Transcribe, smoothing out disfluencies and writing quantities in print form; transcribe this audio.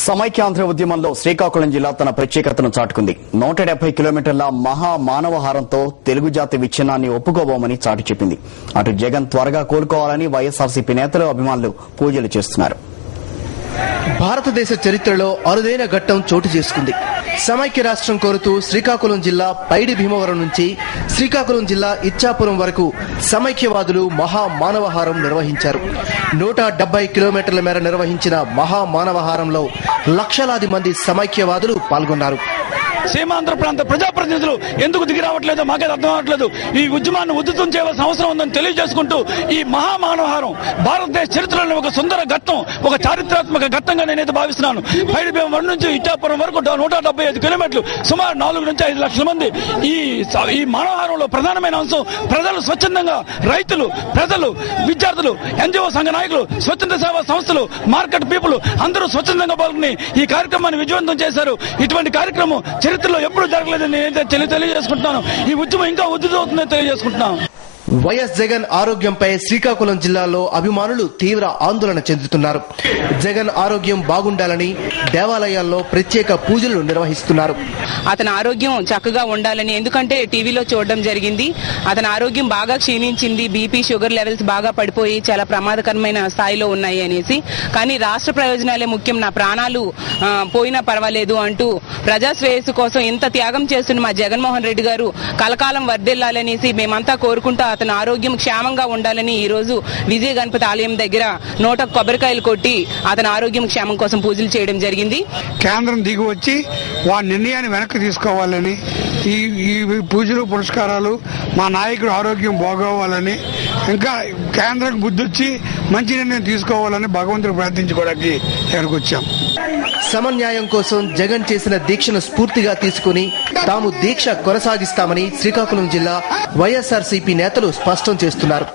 సమైక్యాంధ్ర ఉద్యమంలో శ్రీకాకుళం జిల్లా తన ప్రత్యేకతను చాటుకుంది. 170 కిలోమీటర్ల మహా మానవహారంతో తెలుగు జాతి విచ్ఛిన్నాన్ని ఒప్పుకోబోమని చాటి చెప్పింది. అటు జగన్ త్వరగా కోలుకోవాలని వైఎస్ఆర్సీపీ నేతలు, అభిమానులు పూజలు చేస్తున్నారు. భారతదేశ చరిత్రలో అరుదైన ఘట్టం చోటు చేసుకుంది. సమైక్య రాష్ట్రం కోరుతూ శ్రీకాకుళం జిల్లా పైడి భీమవరం నుంచి శ్రీకాకుళం జిల్లా ఇచ్చాపురం వరకు సమైక్యవాదులు మహా మానవహారం నిర్వహించారు. 170 కిలోమీటర్ల మేర నిర్వహించిన మహా మానవహారంలో లక్షలాది మంది సమైక్యవాదులు పాల్గొన్నారు. సీమాంధ్ర ప్రాంత ప్రజాప్రతినిధులు ఎందుకు దిగి రావట్లేదో మాకైతే అర్థం అవట్లేదు. ఈ ఉద్యమాన్ని ఉధృతం చేయవలసిన అవసరం ఉందని తెలియజేసుకుంటూ ఈ మహామానవహారం భారతదేశ చరిత్రలో ఒక సుందర ఘట్టం, ఒక చారిత్రాత్మక ఘట్టంగా నేనైతే భావిస్తున్నాను. పైడి భీమవరం నుంచి ఇచ్చాపురం వరకు 175 కిలోమీటర్లు, సుమారు 4 నుంచి 5 లక్షల మంది. ఈ మానవహారంలో ప్రధానమైన అంశం ప్రజలు స్వచ్ఛందంగా, రైతులు, ప్రజలు, విద్యార్థులు, ఎన్జిఓ సంఘ నాయకులు, స్వచ్ఛంద సేవా సంస్థలు, మార్కెట్ పీపుల్ అందరూ స్వచ్ఛందంగా పాల్గొని ఈ కార్యక్రమాన్ని విజయవంతం చేశారు. ఇటువంటి కార్యక్రమం చరిత్రలో ఎప్పుడు జరగలేదని నేనైతే తెలియజేసుకుంటున్నాను. ఈ ఉద్యమం ఇంకా ఉధృతమవుతుందని తెలియజేసుకుంటున్నాను. వైఎస్ జగన్ ఆరోగ్యంపై శ్రీకాకుళం జిల్లాలో అభిమానులు తీవ్ర ఆందోళన చెందుతున్నారు. జగన్ ఆరోగ్యం బాగుండాలని దేవాలయాల్లో ప్రత్యేక పూజలు నిర్వహిస్తున్నారు. అతని ఆరోగ్యం చక్కగా ఉండాలని, ఎందుకంటే టీవీలో చూడడం జరిగింది. అతని ఆరోగ్యం బాగా క్షీణించింది, బీపీ, షుగర్ లెవెల్స్ బాగా పడిపోయి చాలా ప్రమాదకరమైన స్థాయిలో ఉన్నాయి అనేసి. కానీ రాష్ట్ర ప్రయోజనాలే ముఖ్యం, నా ప్రాణాలు పోయినా పర్వాలేదు అంటూ ప్రజా శ్రేయస్సు కోసం ఇంత త్యాగం చేస్తున్న మా జగన్మోహన్ రెడ్డి గారు కలకాలం వర్ధిల్లాలనేసి మేమంతా కోరుకుంటూ అతని ఆరోగ్యం క్షేమంగా ఉండాలని ఈ రోజు విజయ గణపతి ఆలయం దగ్గర 100 కొబ్బరికాయలు కొట్టి అతని ఆరోగ్యం క్షేమం కోసం పూజలు చేయడం జరిగింది. కేంద్రం దిగి వచ్చి వారి నిర్ణయాన్ని వెనక్కి తీసుకోవాలని, ఈ పూజలు పురస్కారాలు మా నాయకుడు ఆరోగ్యం బాగోవాలని, ఇంకా కేంద్రం బుద్ధి వచ్చి మంచి నిర్ణయం తీసుకోవాలని భగవంతుడు ప్రార్థించుకోవడానికి ఇక్కడికి వచ్చాం. సమన్యాయం కోసం జగన్ చేసిన దీక్షను స్ఫూర్తిగా తీసుకుని తాము దీక్ష కొనసాగిస్తామని శ్రీకాకుళం జిల్లా వైఎస్ఆర్సీపీ నేతలు స్పష్టం చేస్తున్నారు.